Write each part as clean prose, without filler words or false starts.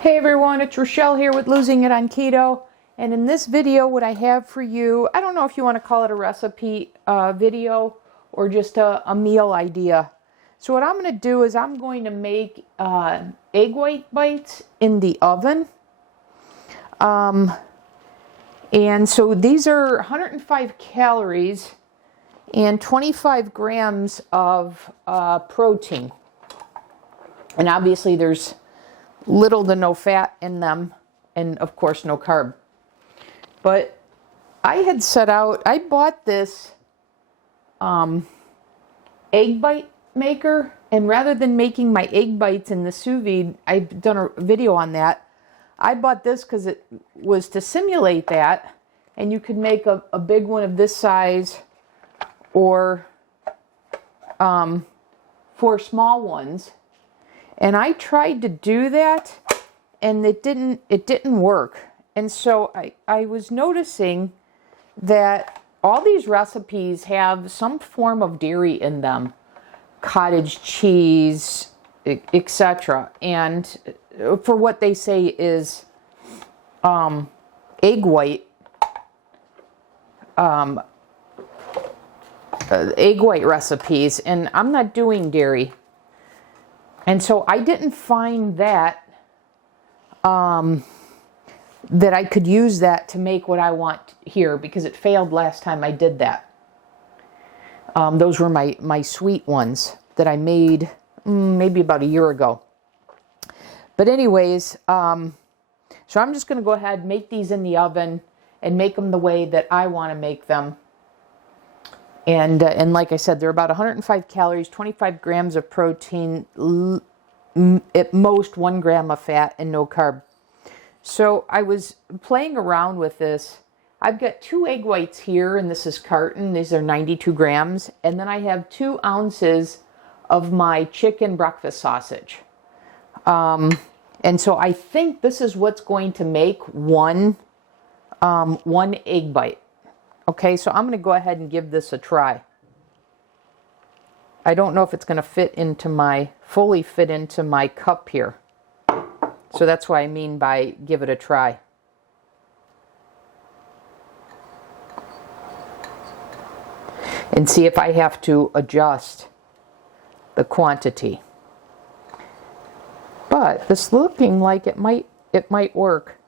Hey everyone, it's Rochelle here with Losing It on Keto. And in this video, what I have for you, I don't know if you want to call it a recipe video or just a meal idea. So what I'm going to do is I'm going to make egg white bites in the oven. And so these are 105 calories and 25 grams of protein. And obviously there's little to no fat in them, and of course no carb. But I had set out, I bought this egg bite maker, and rather than making my egg bites in the sous vide, I've done a video on that. I bought this because it was to simulate that, and you could make a big one of this size or 4 small ones. And I tried to do that, and it didn't work. And so I was noticing that all these recipes have some form of dairy in them, cottage cheese, etc. And for what they say is egg white recipes, and I'm not doing dairy. And so I didn't find that that I could use that to make what I want here, because it failed last time I did that. Those were my sweet ones that I made maybe about a year ago. But anyways, so I'm just going to go ahead and make these in the oven and make them the way that I want to make them. And like I said, they're about 105 calories, 25 grams of protein, at most 1 gram of fat, and no carb. So I was playing around with this. I've got 2 egg whites here, and this is carton. These are 92 grams. And then I have 2 ounces of my chicken breakfast sausage. And so I think this is what's going to make one egg bite. Okay, so I'm going to go ahead and give this a try. I don't know if it's going to fully fit into my cup here. So that's what I mean by give it a try. And see if I have to adjust the quantity. But this looking like it might work.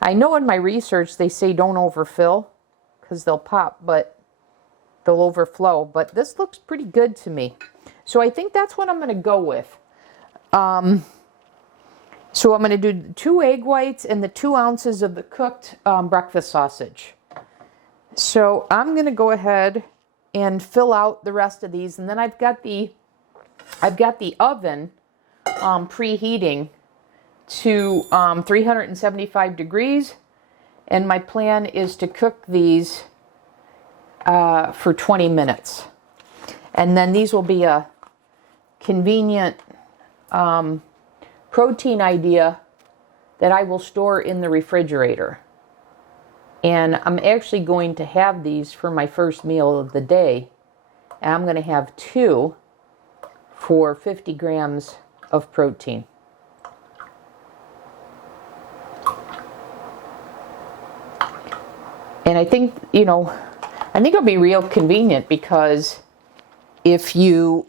I know in my research they say don't overfill, because they'll pop, but they'll overflow. But this looks pretty good to me. So I think that's what I'm going to go with. So I'm going to do 2 egg whites and the 2 ounces of the cooked breakfast sausage. So I'm going to go ahead and fill out the rest of these. And then I've got the oven preheating to 375 degrees. And my plan is to cook these for 20 minutes. And then these will be a convenient protein idea that I will store in the refrigerator. And I'm actually going to have these for my first meal of the day. And I'm going to have 2 for 50 grams of protein. And I think, it'll be real convenient, because if you,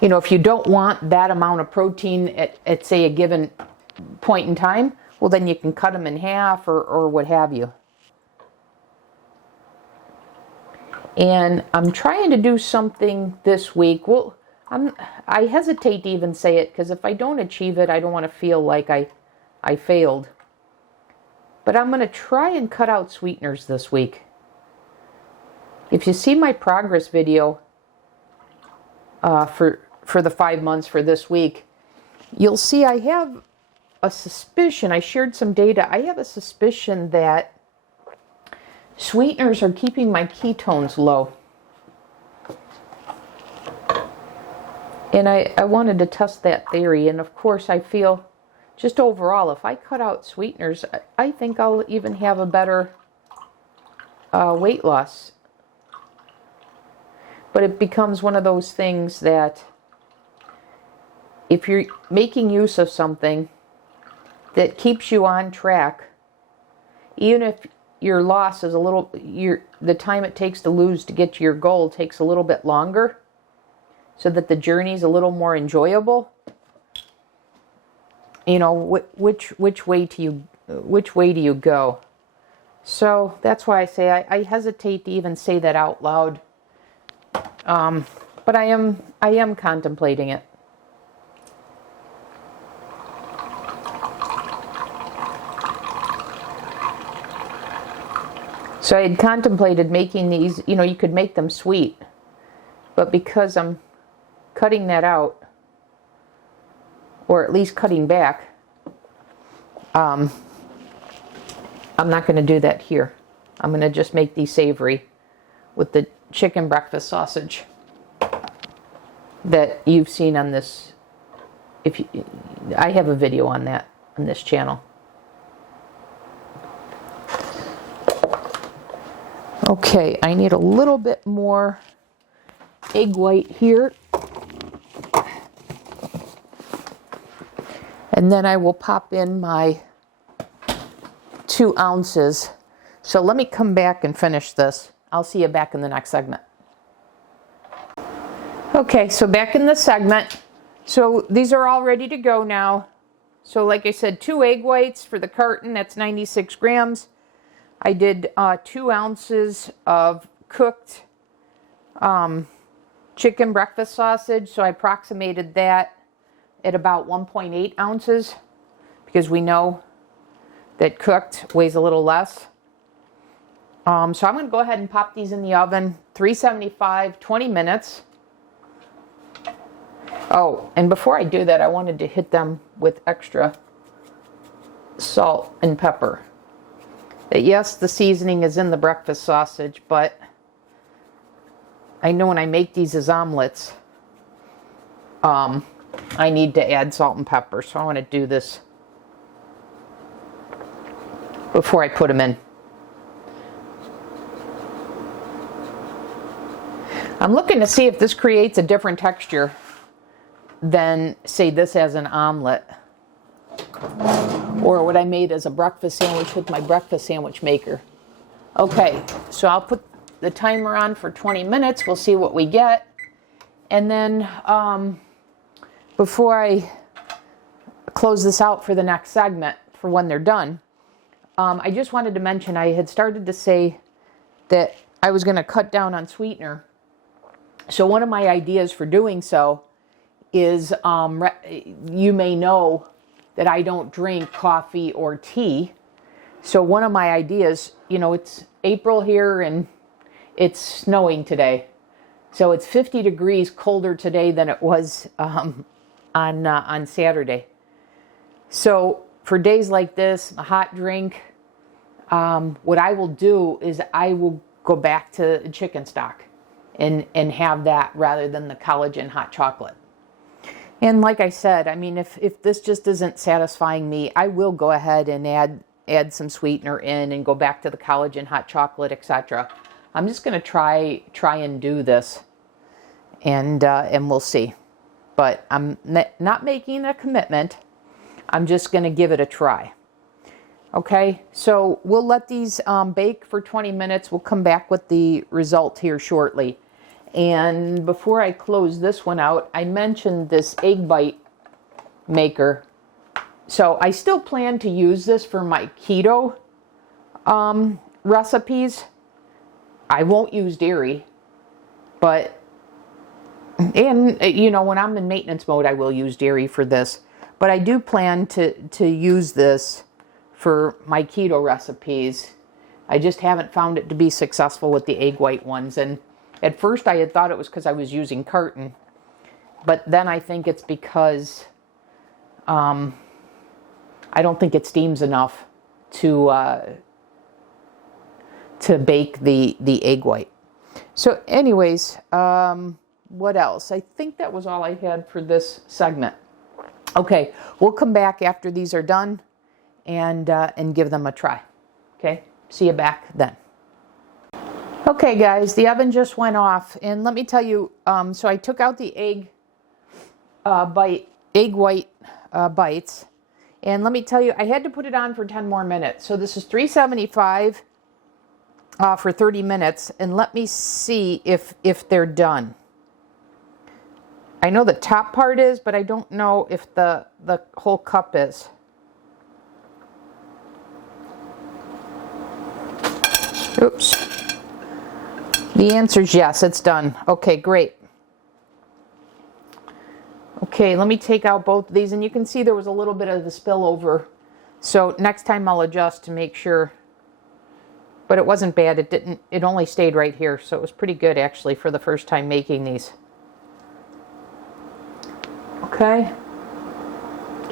if you don't want that amount of protein at say a given point in time, well, then you can cut them in half or what have you. And I'm trying to do something this week. Well, I hesitate to even say it, because if I don't achieve it, I don't want to feel like I failed. But I'm going to try and cut out sweeteners this week. If you see my progress video for the 5 months for this week, you'll see I have a suspicion. I shared some data. I have a suspicion that sweeteners are keeping my ketones low. And I wanted to test that theory. And of course, I feel just overall, if I cut out sweeteners, I think I'll even have a better weight loss. But it becomes one of those things that if you're making use of something that keeps you on track, even if your loss is a little, the time it takes to lose to get to your goal takes a little bit longer, so that the journey's a little more enjoyable, you know, which way do you go? So that's why I say I hesitate to even say that out loud, but I am contemplating it. So I had contemplated making these, you know, you could make them sweet, but because I'm cutting that out, or at least cutting back, I'm not going to do that here. I'm going to just make these savory with the chicken breakfast sausage that you've seen on this. I have a video on that on this channel. Okay, I need a little bit more egg white here. And then I will pop in my 2 ounces. So let me come back and finish this. I'll see you back in the next segment. Okay, so back in the segment. So these are all ready to go now. So like I said, 2 egg whites for the carton, that's 96 grams. I did 2 ounces of cooked chicken breakfast sausage, so I approximated that at about 1.8 ounces, because we know that cooked weighs a little less. So I'm going to go ahead and pop these in the oven, 375, 20 minutes. Oh, and before I do that, I wanted to hit them with extra salt and pepper. Yes, the seasoning is in the breakfast sausage, but I know when I make these as omelets, I need to add salt and pepper, so I want to do this before I put them in. I'm looking to see if this creates a different texture than, say, this as an omelet, or what I made as a breakfast sandwich with my breakfast sandwich maker. Okay, so I'll put the timer on for 20 minutes. We'll see what we get. And then before I close this out for the next segment, for when they're done, I just wanted to mention I had started to say that I was going to cut down on sweetener. So one of my ideas for doing so is, you may know that I don't drink coffee or tea. So one of my ideas, you know, it's April here and it's snowing today. So it's 50 degrees colder today than it was on Saturday. So for days like this, a hot drink, what I will do is I will go back to chicken stock and have that rather than the collagen hot chocolate. And like I said, I mean, if this just isn't satisfying me, I will go ahead and add some sweetener in and go back to the collagen hot chocolate, etc. I'm just going to try and do this, and we'll see. But I'm not making a commitment. I'm just going to give it a try. Okay, so we'll let these bake for 20 minutes. We'll come back with the result here shortly. And before I close this one out, I mentioned this egg bite maker. So I still plan to use this for my keto recipes. I won't use dairy, but, and you know, when I'm in maintenance mode, I will use dairy for this. But I do plan to use this for my keto recipes. I just haven't found it to be successful with the egg white ones. And at first I had thought it was because I was using carton, but then I think it's because I don't think it steams enough to bake the egg white. So anyways, what else? I think that was all I had for this segment. Okay, we'll come back after these are done and give them a try. Okay, see you back then. Okay guys, the oven just went off, and let me tell you, so I took out the egg white bites, and let me tell you, I had to put it on for 10 more minutes. So this is 375 for 30 minutes, and let me see if they're done. I know the top part is, but I don't know if the whole cup is. Oops. The answer is yes, it's done. Okay, great. Okay, let me take out both of these, and you can see there was a little bit of the spillover. So next time I'll adjust to make sure. But it wasn't bad. It only stayed right here, so it was pretty good actually for the first time making these. Okay.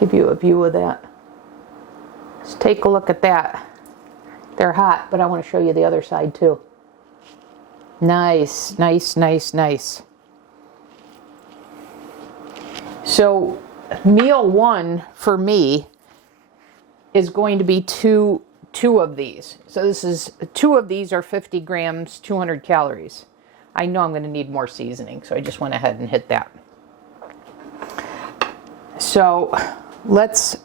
Give you a view of that. Let's take a look at that. They're hot, but I want to show you the other side too. Nice, nice, nice, nice. So meal one for me is going to be two of these. So this is 2 of these are 50 grams, 200 calories. I know I'm going to need more seasoning, so I just went ahead and hit that. So let's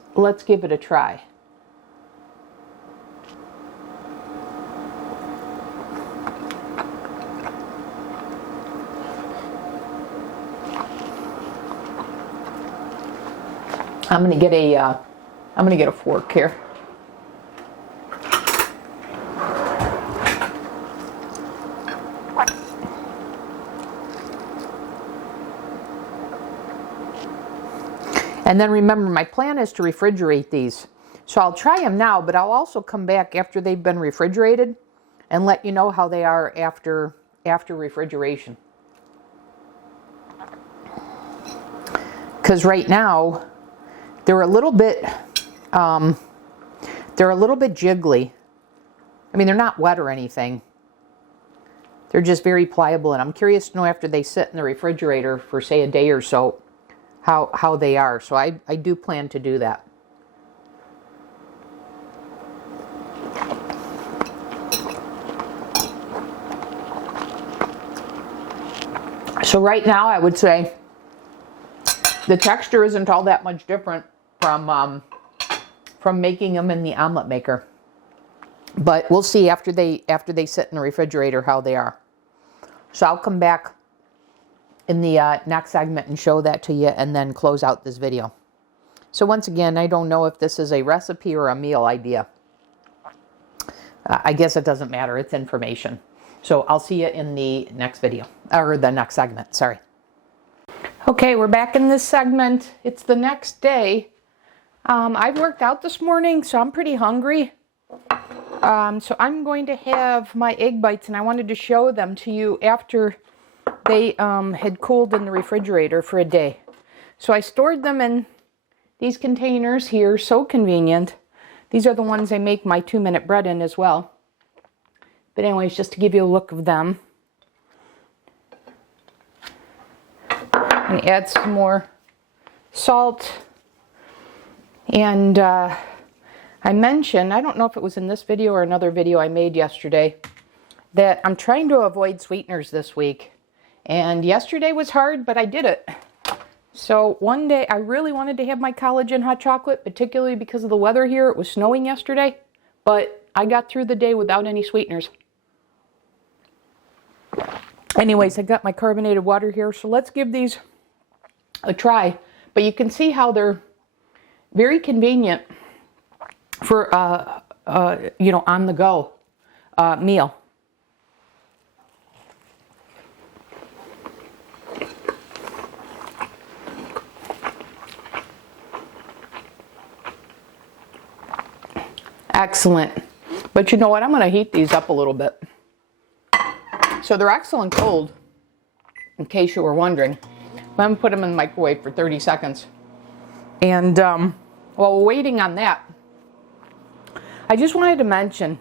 give it a try. I'm gonna get a fork here. And then remember, my plan is to refrigerate these. So I'll try them now, but I'll also come back after they've been refrigerated and let you know how they are after refrigeration. Because right now, they're a little bit jiggly. I mean, they're not wet or anything. They're just very pliable, and I'm curious to know after they sit in the refrigerator for, say, a day or so, how they are. So I do plan to do that. So right now, I would say the texture isn't all that much different from making them in the omelet maker. But we'll see after they sit in the refrigerator how they are. So I'll come back in the next segment and show that to you, and then close out this video. So once again, I don't know if this is a recipe or a meal idea. I guess it doesn't matter. It's information. So I'll see you in the next video, or the next segment, sorry. Okay, we're back in this segment. It's the next day. I've worked out this morning, so I'm pretty hungry. So I'm going to have my egg bites, and I wanted to show them to you after they had cooled in the refrigerator for a day. So I stored them in these containers here, so convenient. These are the ones I make my 2-minute bread in as well. But anyways, just to give you a look of them. And add some more salt. And I mentioned, I don't know if it was in this video or another video I made yesterday, that I'm trying to avoid sweeteners this week. And yesterday was hard, but I did it. So one day I really wanted to have my collagen hot chocolate, particularly because of the weather here. It was snowing yesterday, but I got through the day without any sweeteners. Anyways, I got my carbonated water here, so let's give these a try. But you can see how they're very convenient for you know, on the go meal. Excellent. But you know what? I'm going to heat these up a little bit. So they're excellent cold, in case you were wondering. I'm going to put them in the microwave for 30 seconds. And while we're waiting on that, I just wanted to mention,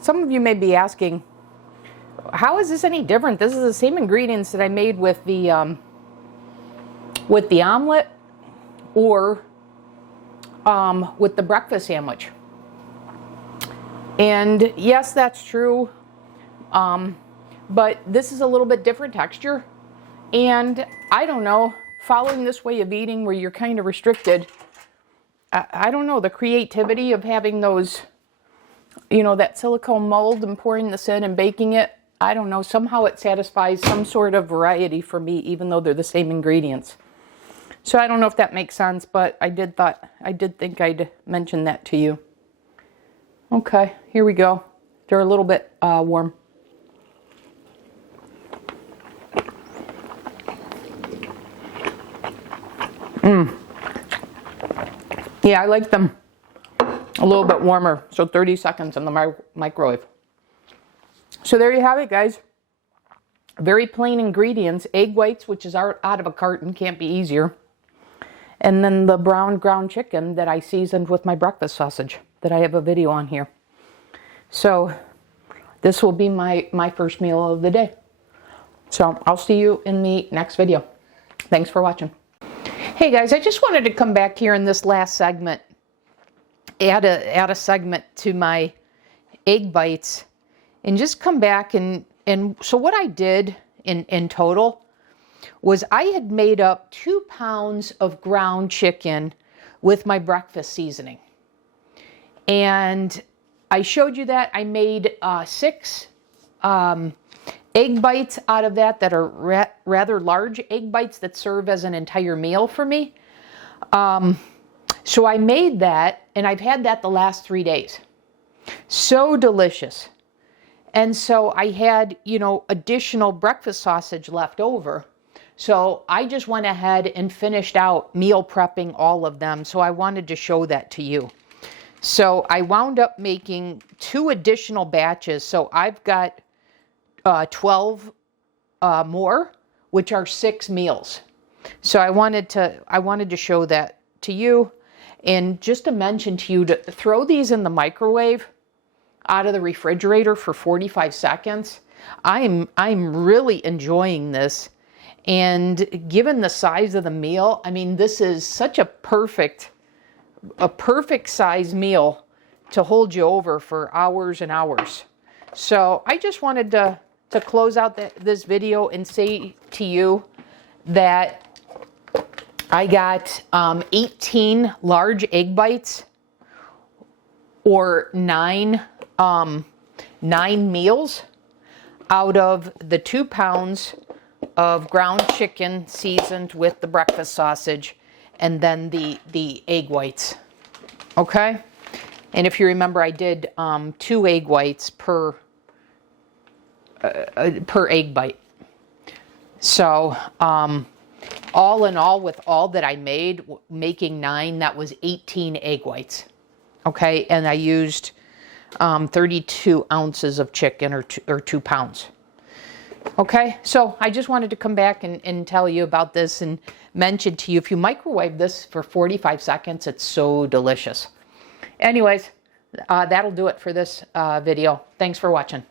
some of you may be asking, how is this any different? This is the same ingredients that I made with the omelet or with the breakfast but this is a little bit different texture. And I don't know, following this way of eating where you're kind of restricted, I don't know, the creativity of having those, you know, that silicone mold and pouring this in and baking it, I don't know, somehow it satisfies some sort of variety for me, even though they're the same ingredients. So I don't know if that makes sense, but I did think I'd mention that to you. Okay, here we go. They're a little bit warm. Yeah, I like them a little bit warmer, so 30 seconds in the microwave. So there you have it, guys. Very plain ingredients. Egg whites, which is out of a carton, can't be easier. And then the brown ground chicken that I seasoned with my breakfast sausage that I have a video on here. So this will be my first meal of the day. So I'll see you in the next video. Thanks for watching. Hey guys, I just wanted to come back here in this last segment, add a segment to my egg bites, and just come back and so what I did in total was I had made up 2 pounds of ground chicken with my breakfast seasoning. And I showed you that I made 6 egg bites out of that are rather large egg bites that serve as an entire meal for me. So I made that, and I've had that the last 3 days. So delicious. And so I had, you know, additional breakfast sausage left over. So I just went ahead and finished out meal prepping all of them. So I wanted to show that to you. So I wound up making 2 additional batches. So I've got 12 more, which are 6 meals. So I wanted to show that to you, and just to mention to you to throw these in the microwave out of the refrigerator for 45 seconds. I'm really enjoying this, and given the size of the meal, I mean, this is such a perfect size meal to hold you over for hours and hours. So I just wanted to close out this video and say to you that I got 18 large egg bites, or 9 meals out of the 2 pounds of ground chicken seasoned with the breakfast sausage, and then the egg whites. Okay? And if you remember, I did 2 egg whites per egg bite. So all in all, with all that I made, making 9, that was 18 egg whites. Okay, and I used 32 ounces of chicken, or 2 pounds. Okay, so I just wanted to come back and tell you about this and mention to you, if you microwave this for 45 seconds, it's so delicious. Anyways, that'll do it for this video. Thanks for watching.